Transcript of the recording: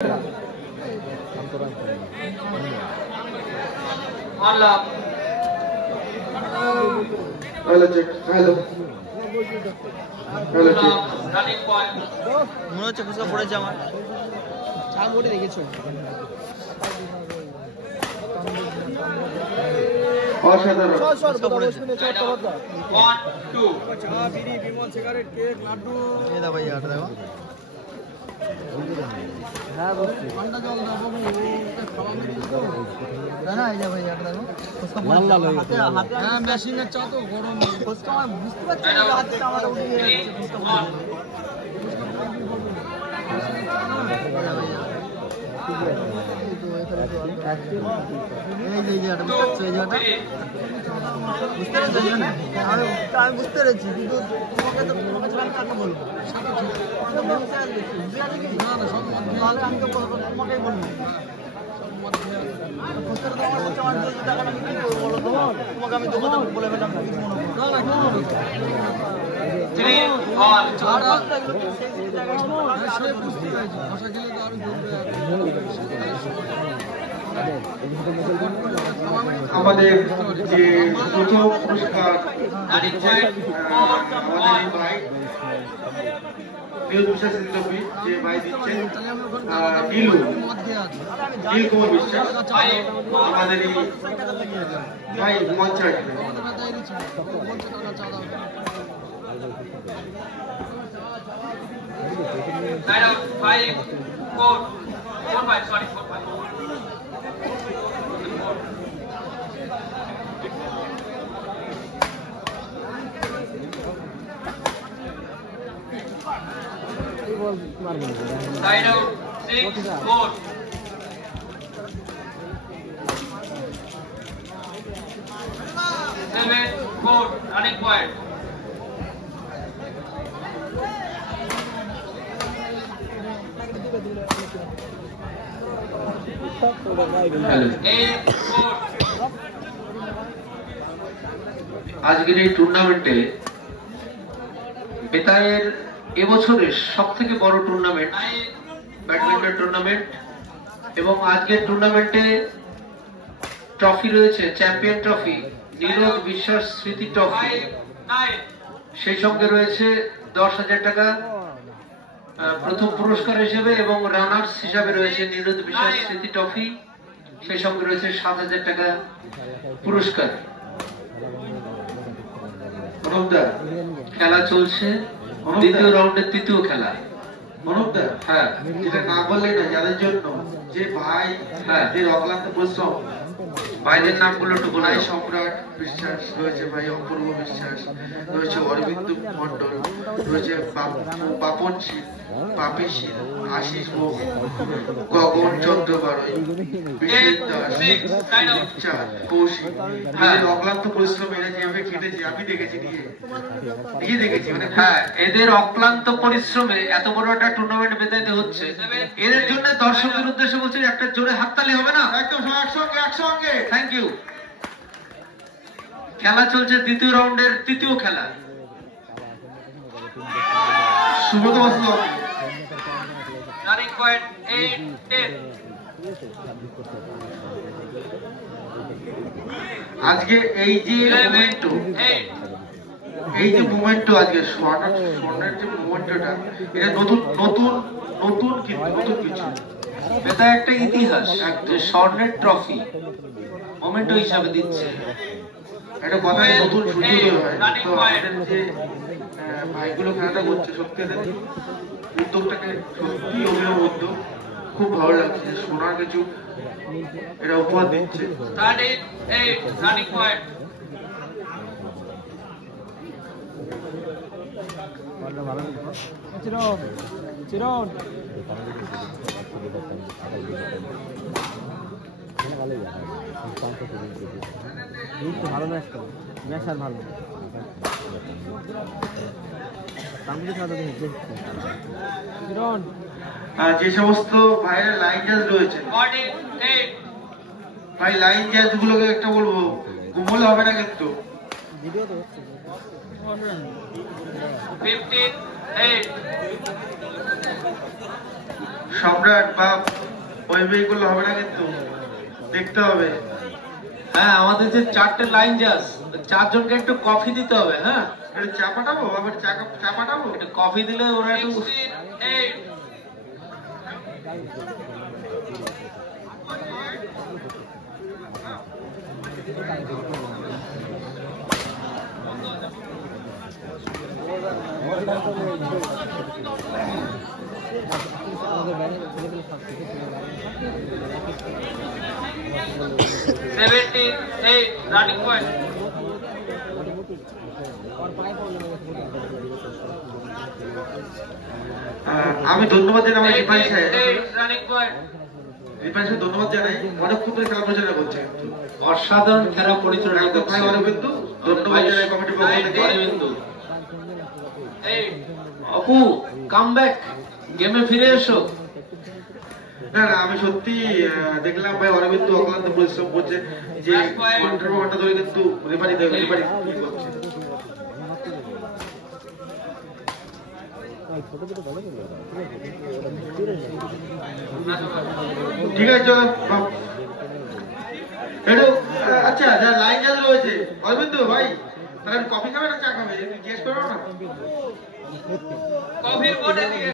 মনে হচ্ছে ফুসকা পড়েছে আমার ছাড় মোটে দেখেছো মেশিনের চা তো গরম বুঝতে পারছি আমি বুঝতে পেরেছি কিন্তু তোমাকে বলবো তাহলে আমি তো তোমাকেই বলবো তোমাকে আমি দোকানে বলে পেলাম আমাদের যে প্রথম পুরস্কার আমাদের ভাই বিশ্বাস যে ভাই দিচ্ছেন নীল কুমার বিশ্বাস আমাদের ভাই panchayat Side out 6-4. 7-4 running point. আজকের এই টুর্নামেন্টে বেতায়ের এবছরের সবথেকে বড় টুর্নামেন্ট ব্যাডমিন্টন টুর্নামেন্ট এবং আজকের টুর্নামেন্টে ট্রফি রয়েছে চ্যাম্পিয়ন ট্রফি নীরজ বিশ্বাস স্মৃতি ট্রফি সেই সঙ্গে রয়েছে 10,000 টাকা প্রথম পুরস্কার হিসেবে এবং রানার্স হিসাবে রয়েছে নীরজ বিশ্বাস স্মৃতি ট্রফি সেই সঙ্গে রয়েছে 7,000 টাকা পুরস্কার। খেলা চলছে দ্বিতীয় রাউন্ডের তৃতীয় খেলা। হ্যাঁ যেটা না বললেই না যাদের জন্য যে ভাই যে অক্লান্ত পরিশ্রম ভাইদের নামগুলো একটু বলাই সম্রাট বিশ্বাস রয়েছে ভাই অপূর্ব বিশ্বাস রয়েছে অরবিন্দ মন্ডল রয়েছে পাপন শীল পাপি শীল আশিস ভোগ গগন চন্দ্র বারই কৌশিক অক্লান্ত পরিশ্রম এরা যেভাবে খেটেছে আমি দেখেছি নিজে দেখেছি মানে হ্যাঁ এদের অক্লান্ত পরিশ্রমে এত বড় একটা টুর্নামেন্ট বেতাইতে হচ্ছে এদের জন্য দর্শকদের উদ্দেশ্যে বলছি একটা জোরে হাততালি হবে না একদম একসঙ্গে থ্যাংক ইউ। খেলা চলছে দ্বিতীয় রাউন্ডের তৃতীয় খেলা। Subrata Basu Running point 8-10. আজকে এই যে মোমেন্টো আজকে স্বর্ণের যে মোমেন্টোটা এটা নতুন কিছু এটা একটা ইতিহাস একটা স্বর্ণের ট্রফি মোমেন্টো হিসাবে দিচ্ছে একটা কথা নতুন শুরু হয় তো আমাদের যে ভাইগুলো খেলাটা করছে সত্যি উদ্যোগটাকে সত্যি অভিনব উদ্যোগ খুব ভালো লাগছে সোনার কিছু এটা উপহার দিচ্ছে। Running point. ভালো ম্যাচ তো ম্যাচ আর ভালো যে সমস্ত ভাইয়ের লাইন জাজ রয়েছে ভাই লাইন জাজ গুলোকে একটা বলবো ঘুমলে হবে না কিন্তু 15-8 সম্রাট বা ওই করলে হবে না, কিন্তু দেখতে হবে। হ্যাঁ, আমাদের যে 4টে লাইন জাস, 4 জনকে একটু কফি দিতে হবে। হ্যাঁ, একটু চা পাঠাবো, আবার চা পাঠাবো, একটু কফি দিলে ওরা একটু 16-8. Running point. আমি ধন্যবাদ জানাই আমার রিপাই সাহেব। 8, running point. রিপাই সাহেব ধন্যবাদ জানাই, অনেকক্ষণ ধরে খেলা পরিচালনা করছে, অসাধারণ খেলা পরিচালনা একদম ভাই করছে। অরবিন্দু, ধন্যবাদ জানাই কমিটির পক্ষ থেকে। অরবিন্দু, 8. অপু কাম ব্যাক, গেমে ফিরে এসো। না না, আমি সত্যি দেখলাম ভাই অরবিন্দু অক্লান্ত পরিশ্রম করছে, যে ঘন্টার পর ঘন্টা ধরে কিন্তু রেফারি করছে। ঠিক আছে, চলো একটু আচ্ছা, যা লাইন জাজ রয়েছে অরবিন্দু ভাই, তাহলে কফি খাবে না চা খাবে জিজ্ঞেস করো না। কফির বোর্ডে দিয়ে